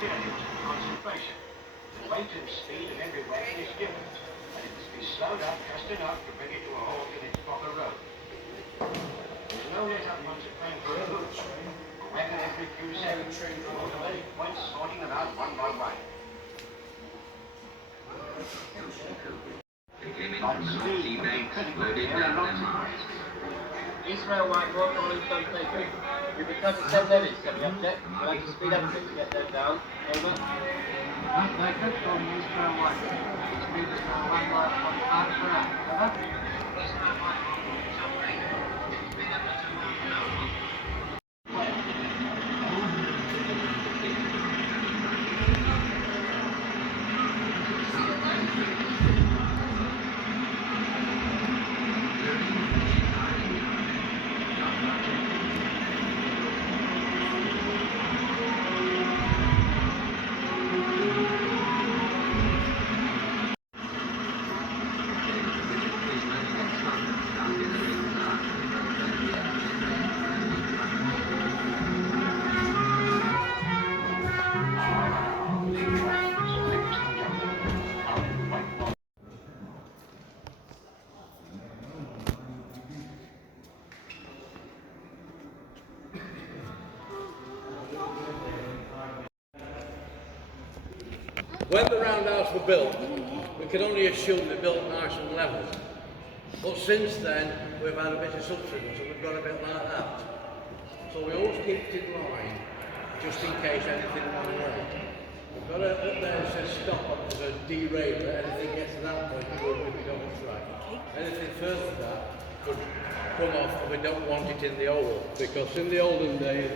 experience and concentration. The weight and speed of every weapon is given, and it must be slowed up just enough to bring it to a halt in its proper road. There's no let-up once a plane for a boots. A weapon every few seconds. Automatic points sorting them out one by one. Israel White Rock on Turntable. You'll be covering 10 levels coming up next. You'll have to speed up a bit to get them down. Over. Turntable from Israel White. Speed is now 1 mile 45 per hour. Over. Israel White Rock on Turntable. Speed up to 2 miles per hour. When the Roundhouse were built, we could only assume they built nice and level. But since then, we've had a bit of subsidence and we've got a bit like that. So we always keep it in line, just in case anything went wrong. We've got it up there that says stop up as a derailer. Anything gets to that point, we don't track. Anything further than that could come off and we don't want it in the oval. Because in the olden days,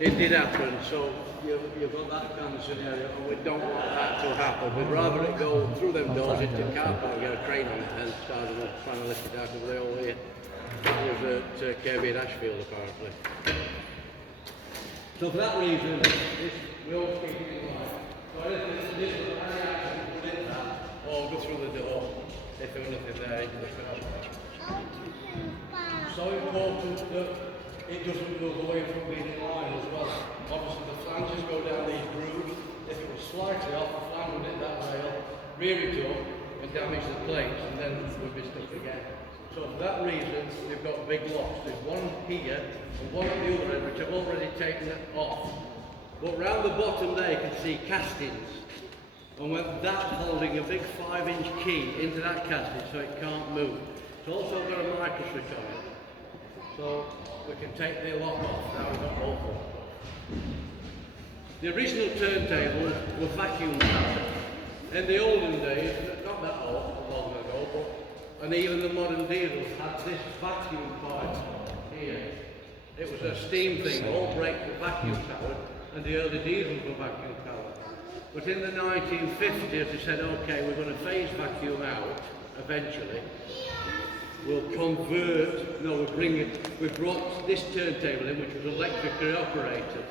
it did happen. So you've got that kind of scenario, and we don't want that to happen. We'd rather it go through them doors into the car park and get a crane on it and start trying to lift it out of the hole here. It was at KB at Ashfield apparently. So for that reason, we always keep it in mind. So this was any action to put in that, or go through the door if there was nothing there into the car. So important that it doesn't move away from being in line as well. Obviously the flanges go down these grooves. If it was slightly off, the flange would hit that rail, rear it up and damage the plates, and then we'd be stuck again. So for that reason, we've got big locks. There's one here and one at the other end, which I've already taken it off. But round the bottom there you can see castings. And when that's holding a big 5-inch key into that casting so it can't move. It's also got a micro switch on it. So we can take the lock off now we've got both of them. The original turntables were vacuum powered. In the olden days, not that long ago, but, and even the modern diesels had this vacuum part here. It was a steam thing, all brakes were vacuum powered, and the early diesels were vacuum powered. But in the 1950s they said, okay, we're going to phase vacuum out eventually. We'll convert, no, we brought this turntable in, which was electrically operated.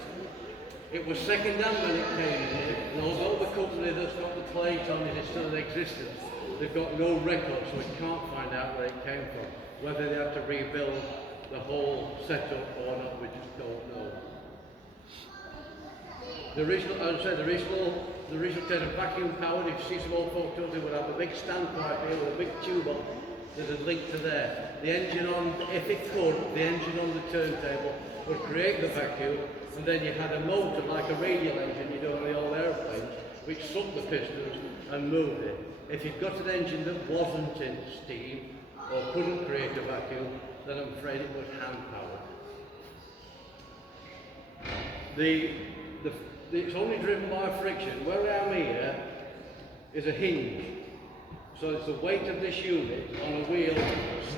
It was second hand when it came in, and although the company that's got the plate on it is still in existence, they've got no record, so we can't find out where it came from. Whether they had to rebuild the whole setup or not, we just don't know. The original, as I said, the original turntable vacuum powered. If you see some old photos, they would have a big standpipe here with a big tube on. There's a link to there. The engine on, if it could, the engine on the turntable would create the vacuum, and then you had a motor like a radial engine you do on the old aeroplanes, which sucked the pistons and moved it. If you've got an engine that wasn't in steam or couldn't create a vacuum, then I'm afraid it was hand powered. It's only driven by friction. Where I am here is a hinge. So it's the weight of this unit on a wheel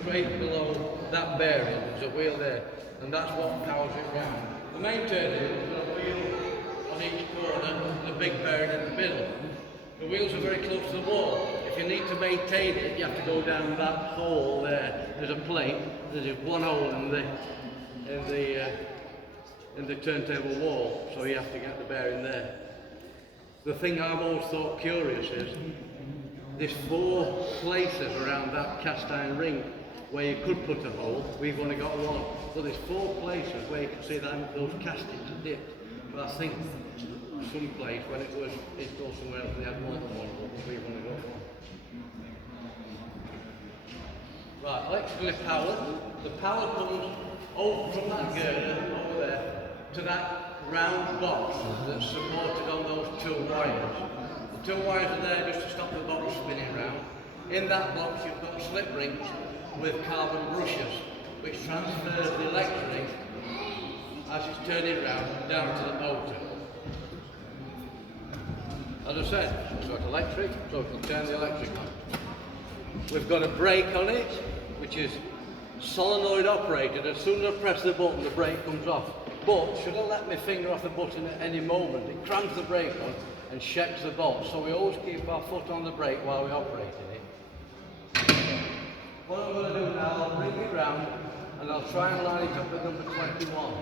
straight below that bearing. There's a wheel there, and that's what powers it round. The main turntable has got a wheel on each corner and a big bearing in the middle. The wheels are very close to the wall. If you need to maintain it, you have to go down that hole there. There's a plate. There's one hole in the turntable wall, so you have to get the bearing there. The thing I've always thought curious is there's 4 places around that cast iron ring where you could put a hole. We've only got one. So there's 4 places where you can see that those castings are dipped. But I think someplace when it was installed somewhere else, they had more than one, but we only got one. Right, electrically powered. The power comes over from that girder over there to that round box that's supported on those two wires. The two wires are there just to stop the box spinning round. In that box you've got slip rings with carbon brushes, which transfers the electric as it's turning round down to the motor. As I said, we've got electric, so we can turn the electric on. We've got a brake on it, which is solenoid operated. As soon as I press the button, the brake comes off. But should I let my finger off the button at any moment, it crams the brake on and checks the bolt. So we always keep our foot on the brake while we're operating it. What I'm going to do now, I'll bring it round and I'll try and line it up with number 21.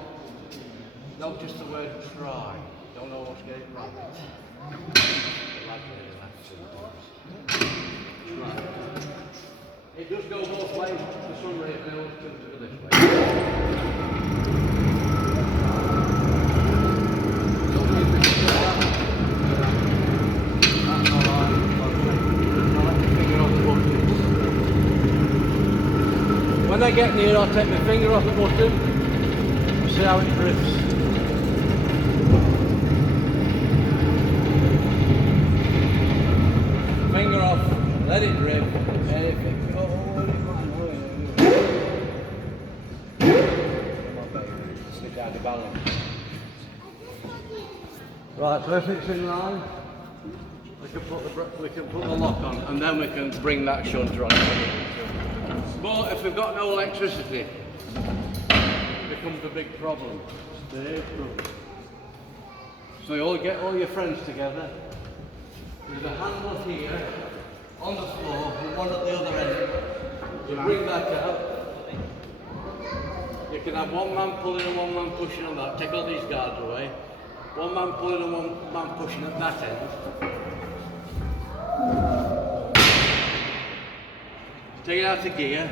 Notice the word try. Don't always get it right. Right. It does go both ways for some reason, it always comes to go this way. That's alright. I'll let my finger off the button. When I get near, I'll take my finger off the button and see how it drifts. Finger off, let it drift. Slip down the balance. Right, so if it's in line, we can put the lock on, and then we can bring that shunter on. But if we've got no electricity, it becomes a big problem. So you all get all your friends together. There's a handle here on the floor and one at the other end. You bring that out. You can have one man pulling and one man pushing on that. Take all these guards away. One man pulling and one man pushing at that end. Take it out of gear.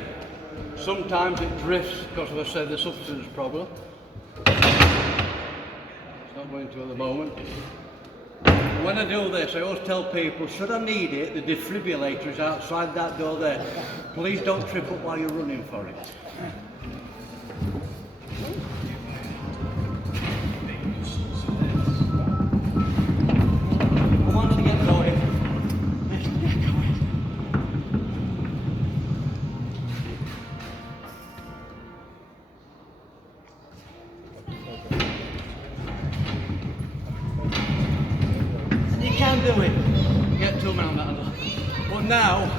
Sometimes it drifts because of, I said, the substance problem. It's not going to at the moment. When I do this, I always tell people, should I need it, the defibrillator is outside that door there. Please don't trip up while you're running for it. And once you get going, do it. Get to around that handle. But now,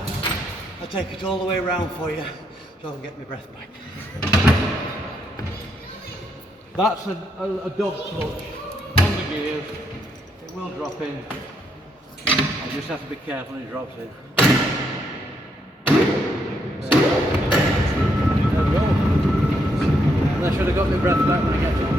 I take it all the way around for you so I can get my breath back. That's a dog clutch on the gears. It will drop in. I just have to be careful when it drops in. There we go. And I should have got my breath back when I get to it.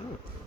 Last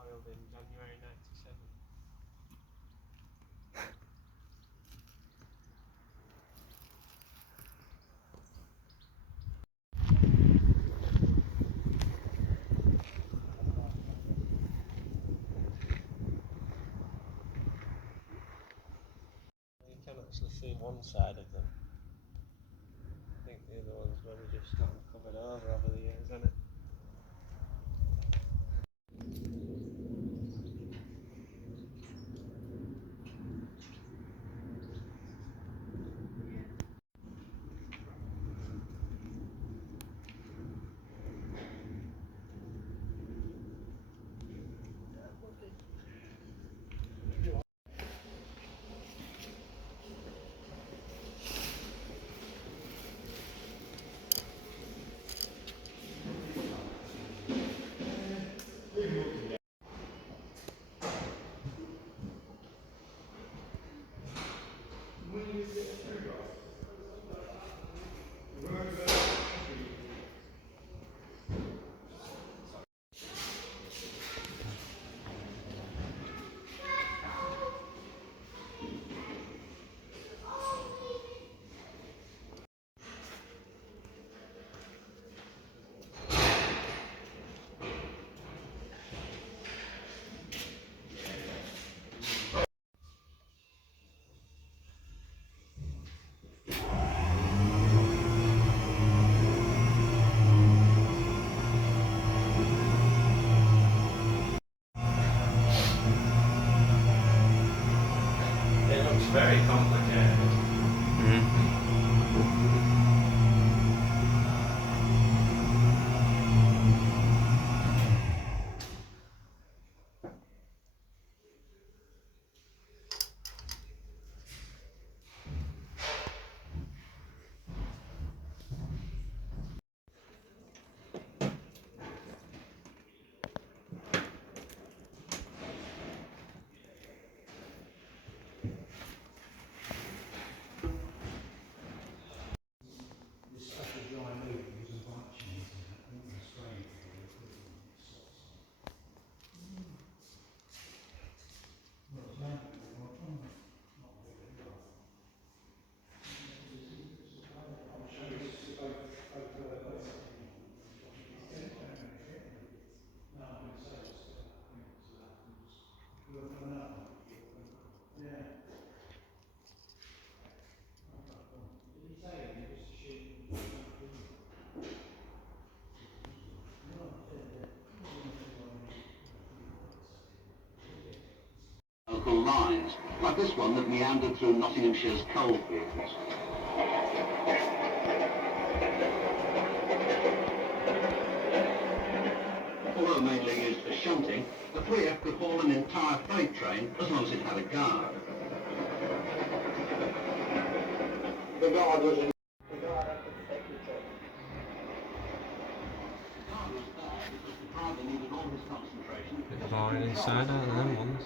oiled in January 97. You can actually see one side of them. I think the other one's maybe just gotten covered over the years, hasn't it? very complicated. Local lines, like this one that meandered through Nottinghamshire's coalfields. Although mainly used for shunting, the 3F could haul an entire freight train as long as it had a guard. The guard was in... The guard had to protect the train. The guard was there because the driver needed all his concentration. Bit boring inside, aren't them ones?